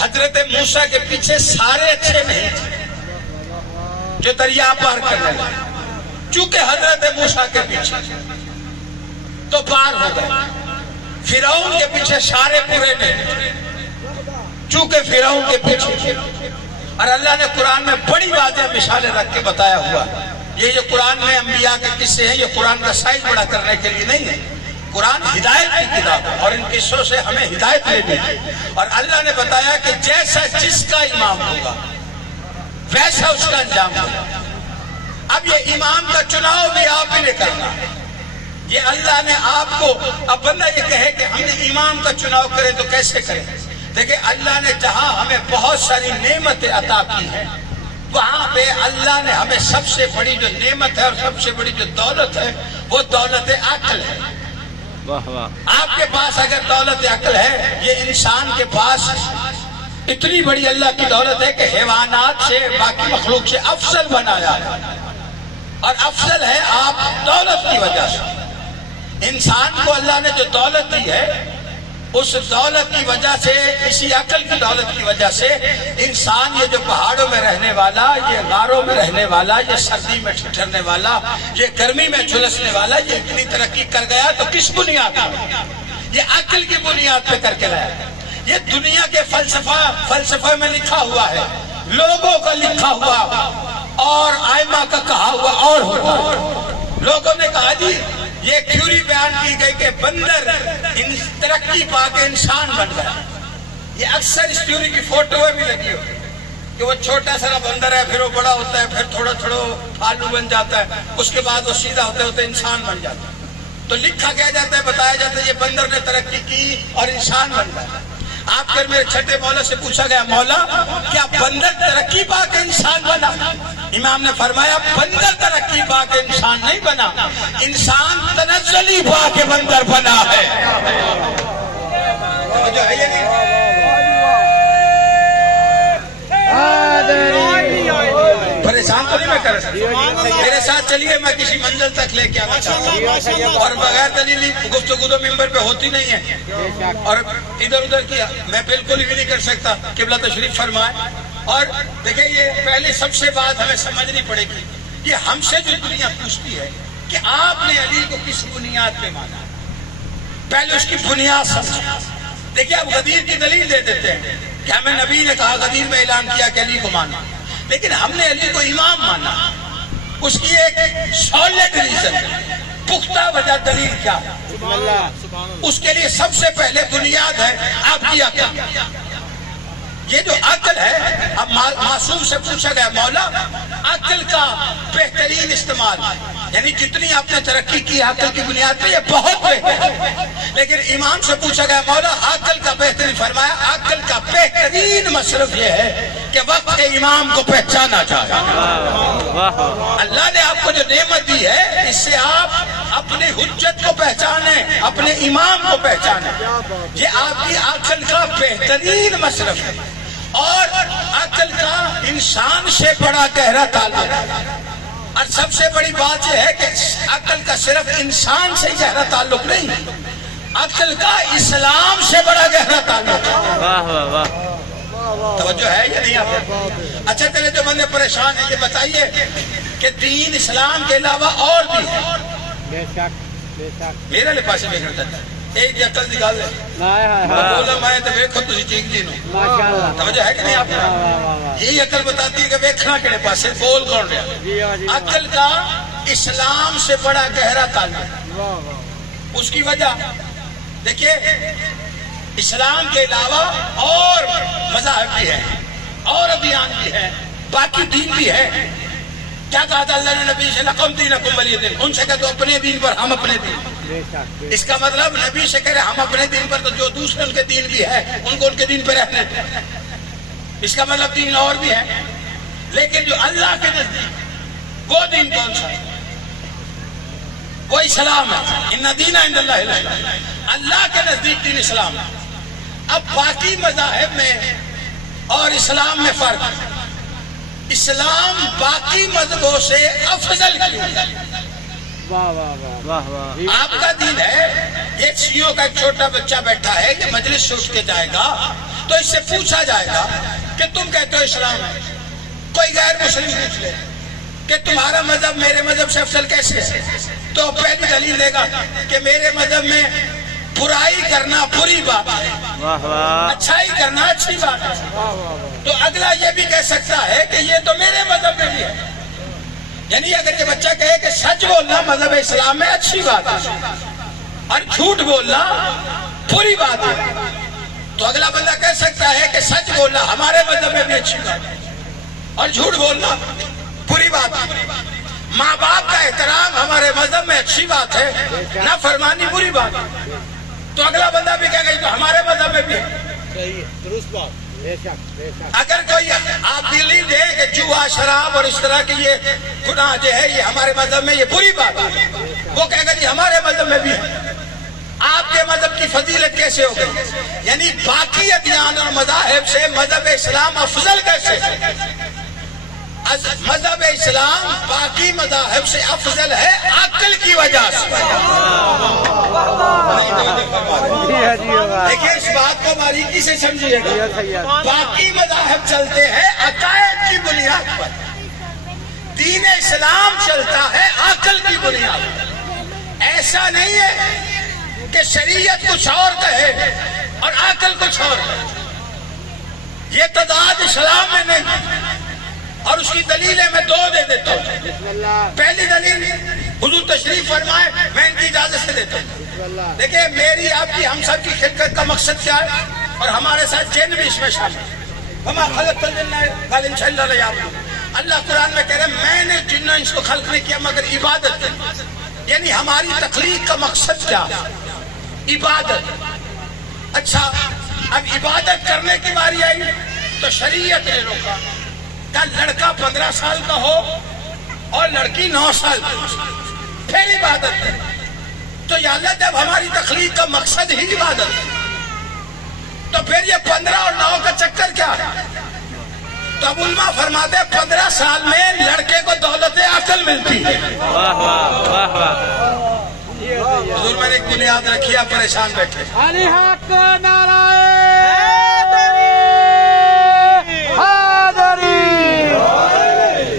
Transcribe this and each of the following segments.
حضرت موسیٰ کے پیچھے سارے اچھے نہیں تھے جو دریا پار کرنے لگے، چونکہ حضرت موسیٰ کے پیچھے تو پار ہو گئے۔ فرعون کے پیچھے سارے برے نہیں تھے چونکہ فرعون کے پیچھے، اور اللہ نے قرآن میں بڑی واضح مثالیں رکھ کے بتایا ہوا۔ یہ جو قرآن میں انبیاء کے قصے ہیں، یہ قرآن کا سائز بڑا کرنے کے لیے نہیں ہے، قرآن ہدایت کی کتاب ہے اور ان قصوں سے ہمیں ہدایت لینی ہے۔ اور اللہ نے بتایا کہ جیسا جس کا امام ہوگا ویسا اس کا انجام ہوگا۔ اب یہ امام کا چناؤ بھی آپ ہی نے کرنا ہے۔ یہ اللہ نے آپ کو، اب بندہ یہ کہے کہ ہم نے امام کا چناؤ کرے تو کیسے کریں؟ دیکھیں اللہ نے جہاں ہمیں بہت ساری نعمتیں عطا کی ہیں، وہاں پہ اللہ نے ہمیں سب سے بڑی جو نعمت ہے اور سب سے بڑی جو دولت ہے وہ دولت عقل ہے۔ آپ کے پاس اگر دولت عقل ہے، یہ انسان کے پاس اتنی بڑی اللہ کی دولت ہے کہ حیوانات سے، باقی مخلوق سے افضل بنایا ہے، اور افضل ہے آپ دولت کی وجہ سے۔ انسان کو اللہ نے جو دولت دی ہے، اس دولت کی وجہ سے، اسی عقل کی دولت کی وجہ سے انسان یہ جو پہاڑوں میں رہنے والا، یہ غاروں میں رہنے والا، یہ سردی میں ٹھٹھرنے والا، یہ گرمی میں جھلسنے والا، یہ اتنی ترقی کر گیا تو کس بنیاد پر؟ یہ عقل کی بنیاد پہ کر کے رہا۔ یہ دنیا کے فلسفہ میں لکھا ہوا ہے، لوگوں کا لکھا ہوا اور آئمہ کا کہا ہوا اور ہوتا۔ لوگوں نے کہا جی یہ تھیوری بیان کی گئی کہ بندر ترقی پا کے انسان بن گیا۔ یہ اکثر اس تھیوری کی فوٹویں بھی لگی ہوئی کہ وہ چھوٹا سا بندر ہے، پھر وہ بڑا ہوتا ہے، پھر تھوڑا تھوڑا پھالو بن جاتا ہے، اس کے بعد وہ سیدھا ہوتے ہوتے انسان بن جاتا ہے۔ تو لکھا کیا جاتا ہے، بتایا جاتا ہے یہ بندر نے ترقی کی اور انسان بن گیا۔ آپ کر میرے چھٹے مولا سے پوچھا گیا، مولا کیا بندر ترقی پا کے انسان بنا؟ امام نے فرمایا بندر ترقی پا کے انسان نہیں بنا، انسان تنزلی پا کے بندر بنا ہے۔ جو ہے یہ پریشان تو نہیں میں کر سکتا، میرے ساتھ چلیے، میں کسی منزل تک لے کے آنا چاہتا ہوں، اور بغیر دلیل گفتگو تو ممبر پہ ہوتی نہیں ہے، اور ادھر ادھر کیا میں بالکل ہی نہیں کر سکتا۔ قبلہ تشریف فرمائے۔ اور دیکھیں یہ پہلے سب سے بات ہمیں سمجھنی پڑے گی، یہ ہم سے جو دنیا پوچھتی ہے کہ آپ نے علی کو کس بنیاد پہ مانا، پہلے اس کی بنیاد سمجھیں۔ دیکھیں اب غدیر کی دلیل دے دیتے ہیں کہ ہمیں نبی نے کہا، غدیر میں اعلان کیا کہ علی کو مانا، لیکن ہم نے علی کو امام مانا۔ اس کی ایک سالڈ ریزن، پختہ وجہ دلیل کیا ہے؟ اس کے لیے سب سے پہلے بنیاد ہے آپ کی عقل۔ یہ جو عقل ہے، اب معصوم سے پوچھا گیا، مولا عقل کا بہترین استعمال، یعنی جتنی آپ نے ترقی کی عقل کی بنیاد پہ، یہ بہت بہتر ہے، لیکن امام سے پوچھا گیا مولا عقل کا بہترین، فرمایا عقل کا بہترین مصرف یہ ہے کہ وقت امام کو پہچانا چاہے۔ اللہ نے آپ کو جو نعمت دی ہے، اس سے آپ اپنی حجت کو پہچانیں، اپنے امام کو پہچانیں، یہ آپ کی عقل کا بہترین مصرف ہے۔ اور عقل کا انسان سے بڑا گہرا تعلق ہے، اور سب سے بڑی بات یہ ہے کہ عقل کا صرف انسان سے گہرا تعلق نہیں، عقل کا اسلام سے بڑا گہرا تعلق ہے۔ توجہ ہے یا نہیں آپ؟ اچھا چلے جو بندے پریشان ہیں، یہ بتائیے کہ دین اسلام کے علاوہ اور بھی ہے؟ میرے لئے پاسے میں کرتا ہے ایک جتل نکال لے بولا میں تو ویکھو تسی ٹھیک دین ہو۔ توجہ ہے کہ نہیں آپ؟ یہی عقل بتاتی ہے کہ ویکھنا کڑے پاسے بول کون رہا۔ عقل کا اسلام سے بڑا گہرا تعلق، اس کی وجہ دیکھیے اسلام کے علاوہ اور مذاہب بھی ہے، اور ادیان بھی ہے، باقی دین بھی ہے۔ کیا کہا تھا اللہ نے نبی سے، لَقُمْ دِينَكُمْ وَلِيَ دِينِ، ان سے کہتے اپنے دین پر ہم اپنے دین۔ اس کا مطلب نبی سے کہہ رہے ہم اپنے دین پر، تو جو دوسرے ان کے دین بھی ہے ان کو ان کے دین پر رہنے دیں۔ اس کا مطلب دین اور بھی ہے، لیکن جو اللہ کے نزدیک وہ دین کون سا ہے؟ وہ اسلام ہے۔ ان دین عند اللہ الاسلام، اللہ کے نزدیک دین اسلام ہے۔ اب باقی مذاہب میں اور اسلام میں فرق ہے۔ اسلام باقی مذہبوں سے افضل کیوں ہے؟ آپ کا دین ہے، ایک شیعوں کا ایک چھوٹا بچہ بیٹھا ہے، یہ مجلس سے اٹھ کے جائے گا تو اس سے پوچھا جائے گا کہ تم کہتے ہو اسلام ہے، کوئی غیر مسلم پوچھ لے کہ تمہارا مذہب میرے مذہب سے افضل کیسے ہے، تو پہلی دلیل دے گا کہ میرے مذہب میں برائی کرنا بری بات ہے، اچھائی کرنا اچھی بات ہے۔ تو اگلا یہ بھی کہہ سکتا ہے کہ یہ تو میرے مذہب میں بھی ہے، یعنی اگر یہ بچہ کہے کہ سچ بولنا مذہب اسلام میں اچھی بات ہے اور جھوٹ بولنا بری بات ہے، تو اگلا بندہ کہہ سکتا ہے کہ سچ بولنا ہمارے مذہب میں بھی اچھی بات ہے اور جھوٹ بولنا بری بات ہے، ماں باپ کا احترام ہمارے مذہب میں اچھی بات ہے، نافرمانی بری بات ہے، تو اگلا بندہ بھی کہے گا تو ہمارے مذہب میں بھی ہے۔ اگر کوئی آپ دلیل دے کہ جوا شراب اور اس طرح کی یہ گناہ جو ہے یہ ہمارے مذہب میں یہ بری بات ہے، وہ کہے گا جی ہمارے مذہب میں بھی ہے۔ آپ کے مذہب کی فضیلت کیسے ہو گئی، یعنی باقی ادیان اور مذاہب سے مذہب اسلام افضل کیسے؟ مذہب اسلام باقی مذاہب سے افضل ہے عقل کی وجہ سے۔ دیکھیں اس بات کو باریکی سے سمجھیے گا، باقی مذاہب چلتے ہیں عقائد کی بنیاد پر، دین اسلام چلتا ہے عقل کی بنیاد پر۔ ایسا نہیں ہے کہ شریعت کچھ اور کہے اور عقل کچھ اور کہے، یہ تضاد اسلام میں نہیں، اور اس کی دلیلیں میں دو دے دیتا ہوں۔ پہلی دلیل حضور تشریف فرمائے، میں ان کی اجازت سے دیتا ہوں۔ دیکھیں میری آپ کی ہم سب کی خلقت کا مقصد کیا ہے، اور ہمارے ساتھ جن بھی اس میں شامل ہے۔ وما خلقت الجن والانس الا لیعبدون، اللہ قرآن میں کہہ رہے ہیں میں نے جن و انس کو خلق نہیں کیا مگر عبادت کی، یعنی ہماری تخلیق کا مقصد کیا ہے؟ عبادت۔ اچھا اب عبادت کرنے کی باری آئی تو شریعت نے روکا کہ لڑکا 15 سال کا ہو اور لڑکی 9 سال کی، پھر عبادت ہے۔ تو یا اللہ جب ہماری تخلیق کا مقصد ہی عبادت ہے تو پھر یہ 15 اور 9 کا چکر کیا ہے؟ تو اب علماء فرماتے ہیں 15 سال میں لڑکے کو دولت عقل ملتی ہے۔ حضور میں نے ایک بنیاد رکھی، آپ پریشان بیٹھے۔ علی حق نعرہ حیدری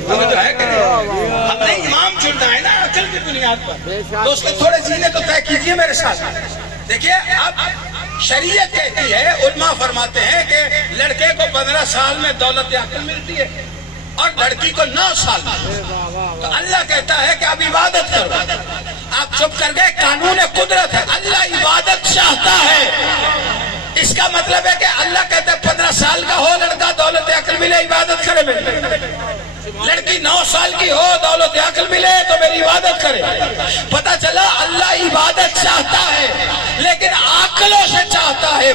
ہم نے امام چننا ہے نا عقل کی بنیاد پر، تو اس کو تھوڑے زینے تو طے کیجئے میرے ساتھ۔ دیکھیے اب شریعت کہتی ہے، علماء فرماتے ہیں کہ لڑکے کو 15 سال میں دولت عقل ملتی ہے اور لڑکی کو 9 سال میں، تو اللہ کہتا ہے کہ اب عبادت کرو۔ آپ چپ کر گئے، قانون قدرت ہے، اللہ عبادت چاہتا ہے، اس کا مطلب ہے کہ اللہ کہتا ہے 15 سال کا ہو لڑکا دولت عقل ملے عبادت کرے میری، لڑکی 9 سال کی ہو دولت عقل ملے تو میری عبادت کرے۔ پتہ چلا اللہ عبادت چاہتا ہے لیکن عقلوں سے چاہتا ہے۔